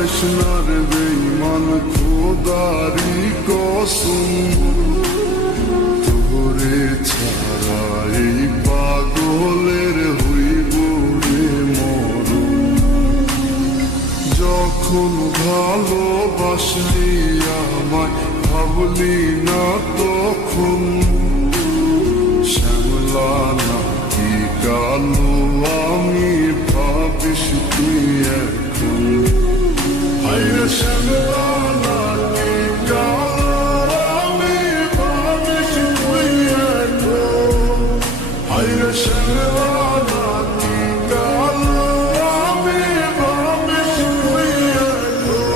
হাসনার বেঈমান খোদারি কসম তোরে ছাড়া এই পাগলের হইব রে মরণ। যখন ভালোবাসলি আমায় ভাবলি না তখন শ্যামলা নাকি কালো আমি ভাবিস তুই এখন। হায়রে শ্যামলা নাকি কালো আমি ভাবিস তুই এখন। হায়রে শ্যামলা নাকি কালো আমি ভাবিস তুই এখন।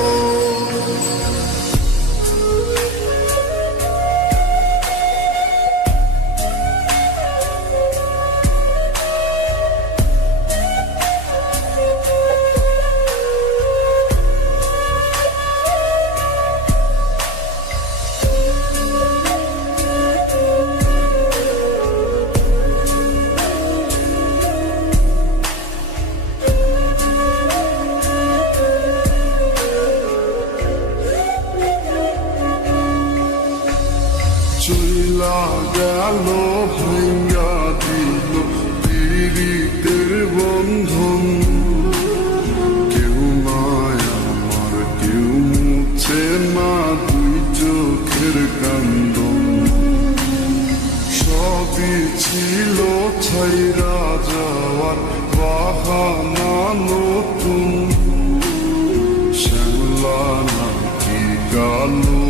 চইলা গেল ভাঙ্গা দিল পীড়িতের বন্ধন। কেউ নাই আমার কেউ মুছে না দুই চোখের কান্দন। সবই ছিল ছাইরা যাওয়ার বাহানা নতুন। শ্যামলা নাকি কালো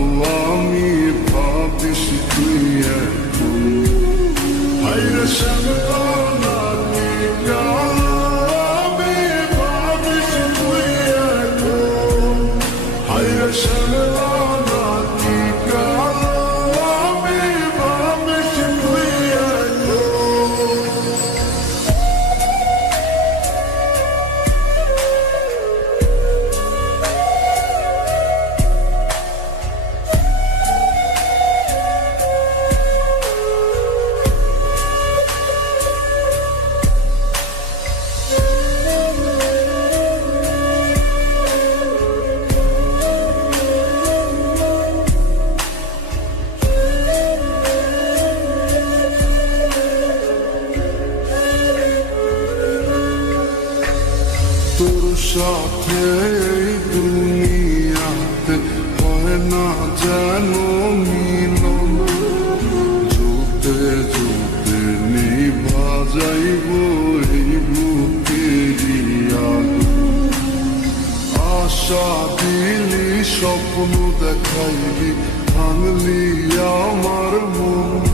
আমি ভাবিস তুই এখন। হায়রে শ্যামলা নাকি কালো আমি ভাবিস তুই এখন। হায়রে শ্যামলা নাকি কালো আমি ভাবিস তুই এখন। তোর সাথে এই দুনিয়াতে হয় না যেন মিলন। জুতে জুতে নিভা যাইব এই বুকেরই আগুন। আশা দিলি স্বপ্ন দেখাইলি ভাঙলি আমার মন।